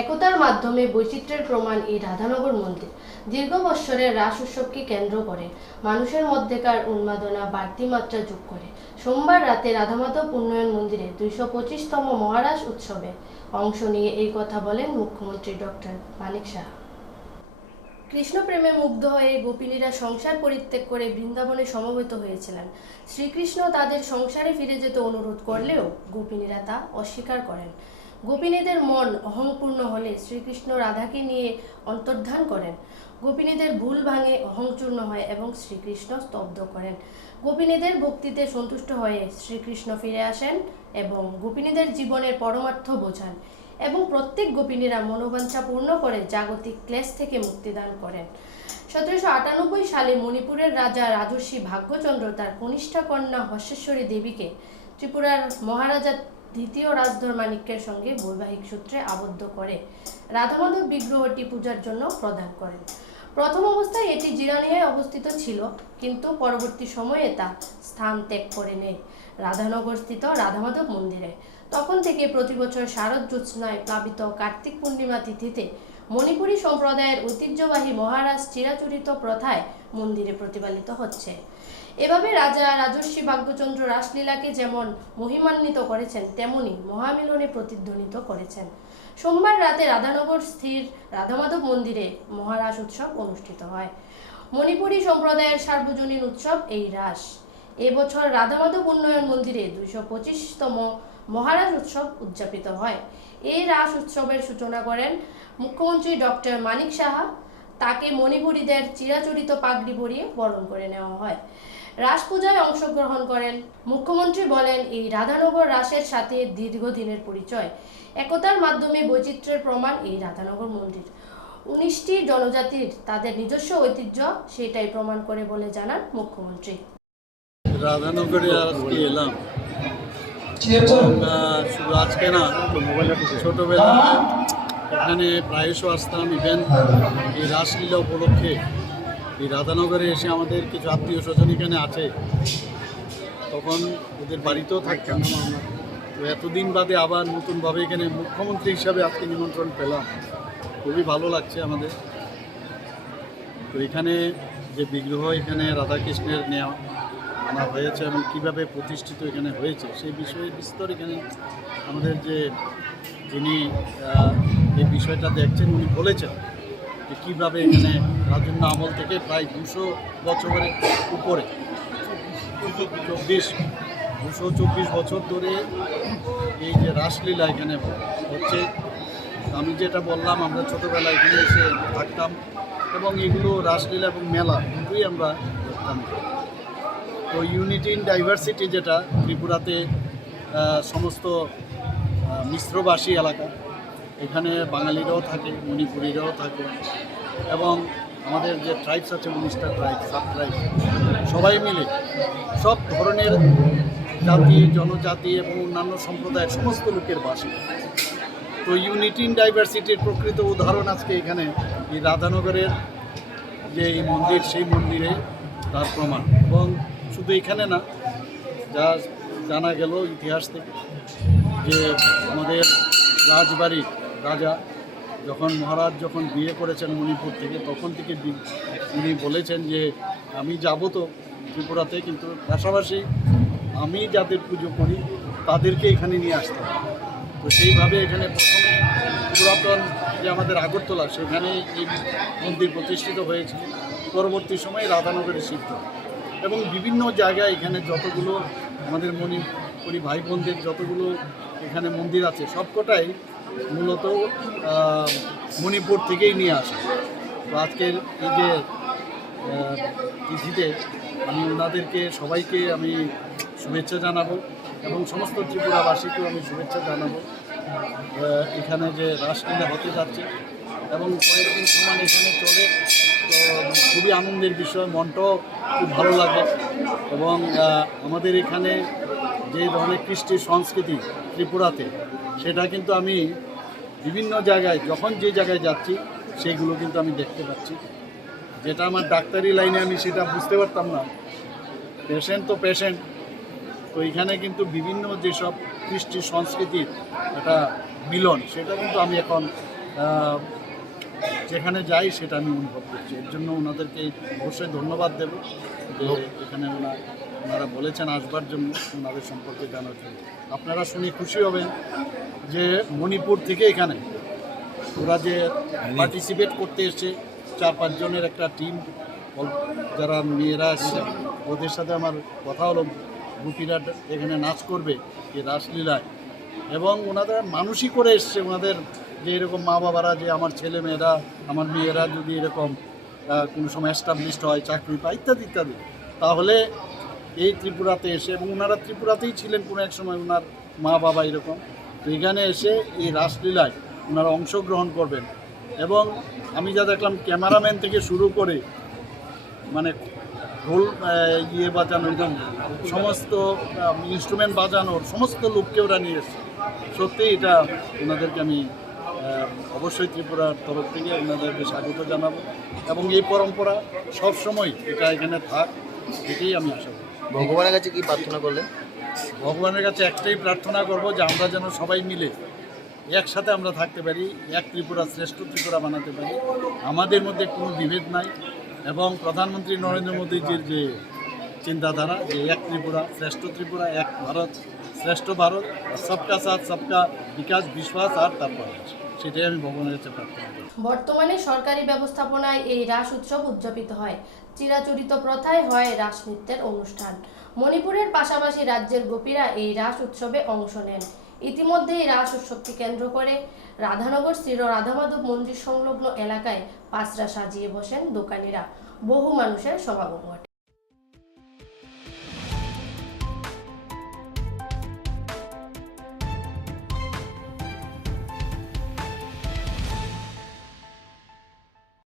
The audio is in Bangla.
একতার মাধ্যমে বৈচিত্র্যের প্রমাণ এই রাধানগর মন্দির দীর্ঘ বৎসরের রাস উৎসবকে কেন্দ্র করে মানুষের মধ্যেকার উন্মাদনা বাড়তি মাত্রা যোগ করে সোমবার রাতে রাধামাধব উন্নয়ন মন্দিরে 225তম মহারাস উৎসবে অংশ নিয়ে এই কথা বলেন মুখ্যমন্ত্রী ডক্টর মানিক সাহা। কৃষ্ণ প্রেমে মুগ্ধ হয়ে গোপিনীরা সংসার পরিত্যাগ করে বৃন্দাবনে সমবেত হয়েছিলেন। শ্রীকৃষ্ণ তাদের সংসারে ফিরে যেতে অনুরোধ করলেও গোপিনীরা তা অস্বীকার করেন। গোপিনীদের মন অহংপূর্ণ হলে শ্রীকৃষ্ণ রাধাকে নিয়ে অন্তর্ধান করেন। গোপিনীদের ভুল ভাঙে অহংচূর্ণ হয় এবং শ্রীকৃষ্ণ স্তব্ধ করেন। গোপিনীদের ভক্তিতে সন্তুষ্ট হয়ে শ্রীকৃষ্ণ ফিরে আসেন এবং গোপিনীদের জীবনের পরমার্থ বোঝান এবং প্রত্যেক গোপিনীরা মনোবাঞ্ছা পূর্ণ করে জাগতিক ক্লেশ থেকে মুক্তিদান করেন। 1798 সালে মণিপুরের রাজা রাজর্ষি ভাগ্যচন্দ্র তার কনিষ্ঠা কন্যা হর্ষেশ্বরী দেবীকে ত্রিপুরার মহারাজা দ্বিতীয় রাজধর মাণিক্যের সঙ্গে বৈবাহিক সূত্রে আবদ্ধ করে রাধামাধব বিগ্রহটি পূজার জন্য প্রদান করেন। প্রথম অবস্থায় এটি জিরানিয়ায় অবস্থিত ছিল, কিন্তু পরবর্তী সময়ে তা স্থান ত্যাগ করে নেয় রাধানগর স্থিত রাধামাধব মন্দিরে। তখন থেকে প্রতি বছর শারদ জ্যোৎস্নায় প্লাবিত কার্তিক পূর্ণিমা তিথিতে মণিপুরী সম্প্রদায়ের ঐতিহ্যবাহী মহারাজ চিরাচরিত প্রথায় মন্দিরে প্রতিপালিত হচ্ছে। এভাবে রাজা রাজর্ষি ভাগ্যচন্দ্র রাসলীলাকে যেমন মহিমান্বিত করেছেন, তেমনি মহামিলনে প্রতিধ্বনিত করেছেন। সোমবার রাতে রাধানগর স্থির রাধামাধব মন্দিরে মহারাস উৎসব অনুষ্ঠিত হয়। মণিপুরী সম্প্রদায়ের সার্বজনীন উৎসব এই রাস। এবছর রাধামাধব উন্নয়ন মন্দিরে 225তম মহারাস উৎসব উদযাপিত হয়। এই রাস উৎসবের সূচনা করেন মুখ্যমন্ত্রী ডক্টর মানিক সাহা। তাকে মণিপুরীদের চিরাচরিত পাগড়ি পরিয়ে বরণ করে নেওয়া হয়। রাস পূজায় অংশগ্রহণ করেন মুখ্যমন্ত্রী বলেন, এই রাধানগর রাসের সাথে দীর্ঘদিনের পরিচয়। একতার মাধ্যমে বৈচিত্র্যের প্রমাণ এই রাধানগর মন্দির। 19টি জনজাতির তাদের নিজস্ব ঐতিহ্য, সেটাই প্রমাণ করে বলে জানান মুখ্যমন্ত্রী। রাধানগরে আজকে এলাম, শুধু আজকে না, ছোটোবেলায় এখানে প্রায়শ আসতাম। ইভেন এই রাসলীলা উপলক্ষে এই রাধানগরে এসে আমাদের কিছু আত্মীয় স্বজন এখানে আছে, তখন ওদের বাড়িতেও থাকতাম। তো এতদিন বাদে আবার নতুনভাবে এখানে মুখ্যমন্ত্রী হিসাবে আজকে নিমন্ত্রণ পেলাম, খুবই ভালো লাগছে আমাদের। তো এখানে যে বিগ্রহ এখানে রাধাকৃষ্ণের নেওয়া আনা হয়েছে এবং কীভাবে প্রতিষ্ঠিত এখানে হয়েছে সেই বিষয়ে বিস্তর এখানে আমাদের যিনি এই বিষয়টা দেখছেন উনি বলেছেন যে কীভাবে এখানে রাজন্য আমল থেকে প্রায় 200 বছরের উপরে 224 বছর ধরে এই যে রাসলীলা এখানে হচ্ছে। আমি যেটা বললাম, আমরা ছোটোবেলায় এখানে এসে থাকতাম এবং এগুলো রাসলীলা এবং মেলা দুটোই আমরা দেখতাম। তো ইউনিটি ইন ডাইভার্সিটি, যেটা ত্রিপুরাতে সমস্ত মিশ্রভাষী এলাকা, এখানে বাঙালিরাও থাকে, মণিপুরিরাও থাকে এবং আমাদের যে ট্রাইবস আছে 19টা ট্রাইব, সাব ট্রাইব, সবাই মিলে সব ধরনের জাতি জনজাতি এবং অন্যান্য সম্প্রদায়ের সমস্ত লোকের বাসা। তো ইউনিটি ইন ডাইভার্সিটির প্রকৃত উদাহরণ আজকে এখানে এই রাধানগরের যে এই মন্দির, সেই মন্দিরে তার প্রমাণ। এবং শুধু এখানে না, যা জানা গেল ইতিহাস থেকে যে আমাদের রাজবাড়ির রাজা মহারাজ যখন বিয়ে করেছেন মণিপুর থেকে, তখন থেকে উনি বলেছেন যে আমি যাব তো ত্রিপুরাতে, কিন্তু পাশাপাশি আমি যাদের পুজো করি তাদেরকে এখানে নিয়ে আসতে হবে। তো সেইভাবে এখানে প্রথমে পুরাতন যে আমাদের আগরতলা, সেখানে এই মন্দির প্রতিষ্ঠিত হয়েছিল। পরবর্তী সময়ে রাধানগরে শিফট হয় এবং বিভিন্ন জায়গায় এখানে যতগুলো আমাদের মণিপুরি ভাই বোনদের যতগুলো এখানে মন্দির আছে, সবকটাই মূলত মণিপুর থেকেই নিয়ে আসে। তো আজকের এই যে তিথিতে আমি ওনাদেরকে সবাইকে আমি শুভেচ্ছা জানাবো এবং সমস্ত ত্রিপুরাবাসীকেও আমি শুভেচ্ছা জানাবো। এখানে যে রাসলীলা হতে যাচ্ছে এবং কয়েকদিন সময় এখানে চলে, তো খুবই আনন্দের বিষয়, মনটাও খুব ভালো লাগে। এবং আমাদের এখানে যে ধরনের কৃষ্টি সংস্কৃতি ত্রিপুরাতে, সেটা কিন্তু আমি বিভিন্ন জায়গায় যখন যে জায়গায় যাচ্ছি সেইগুলো কিন্তু আমি দেখতে পাচ্ছি, যেটা আমার ডাক্তারি লাইনে আমি সেটা বুঝতে পারতাম না। পেশেন্ট তো পেশেন্ট, তো এখানে কিন্তু বিভিন্ন যেসব কৃষ্টি সংস্কৃতির একটা মিলন, সেটা কিন্তু আমি এখন যেখানে যাই সেটা আমি অনুভব করছি। এর জন্য ওনাদেরকে অবশ্যই ধন্যবাদ দেব যে এখানে ওনারা বলেছেন আসবার জন্য, ওনাদের সম্পর্কে জানার জন্য। আপনারা শুনে খুশি হবেন যে মণিপুর থেকে এখানে ওরা যে পার্টিসিপেট করতে এসছে 4-5 জনের একটা টিম, যারা মেয়েরা এসছে, ওদের সাথে আমার কথা হলো গোপীরা এখানে নাচ করবে এই রাসলীলায়, এবং ওনাদের মানুষই করে এসছে ওনাদের যে এরকম মা বাবারা যে আমার ছেলে মেয়েরা আমার মেয়েরা যদি এরকম কোনো সময় এস্টাবলিশড হয়, চাকরি পায় ইত্যাদি ইত্যাদি, তাহলে এই ত্রিপুরাতে এসে, এবং ওনারা ত্রিপুরাতেই ছিলেন কোনো এক সময় ওনার মা বাবা এরকম, তো এখানে এসে এই রাসলীলায় ওনারা অংশগ্রহণ করবেন। এবং আমি যা দেখলাম ক্যামেরাম্যান থেকে শুরু করে মানে ঢোল বাজানো, একদম সমস্ত ইনস্ট্রুমেন্ট বাজানোর সমস্ত লোককে ওরা নিয়ে এসছে। সত্যি এটা ওনাদেরকে আমি অবশ্যই ত্রিপুরার তরফ থেকে ওনাদেরকে স্বাগত জানাবো, এবং এই পরম্পরা সবসময় এটা এখানে থাক, এটাই আমি আশা করি। ভগবানের কাছে কি প্রার্থনা করলেন? ভগবানের কাছে একটাই প্রার্থনা করব যে আমরা যেন সবাই মিলে একসাথে আমরা থাকতে পারি, এক ত্রিপুরা শ্রেষ্ঠ ত্রিপুরা বানাতে পারি, আমাদের মধ্যে কোনো বিভেদ নাই। এবং প্রধানমন্ত্রী নরেন্দ্র মোদীজির যে চিন্তাধারা যে এক ত্রিপুরা শ্রেষ্ঠ ত্রিপুরা, এক ভারত শ্রেষ্ঠ ভারত, সবকা সাথ সবকা বিকাশ, বিশ্বাস আর তারপর, সেটাই আমি ভগবানের কাছে প্রার্থনা করি। বর্তমানে সরকারি ব্যবস্থাপনায় এই রাস উৎসব উদযাপিত হয়। চিরাচরিত প্রথায় হয় রাস নৃত্যের অনুষ্ঠান। মণিপুরের পাশাপাশি রাজ্যের গোপীরা এই রাস উৎসবে অংশ নেন। ইতিমধ্যে এই রাস উৎসবকে কেন্দ্র করে রাধানগর শ্রী রাধামাধব মন্দির সংলগ্ন এলাকায় পাঁচরা সাজিয়ে বসেন দোকানিরা। বহু মানুষের সমাগম ঘটে।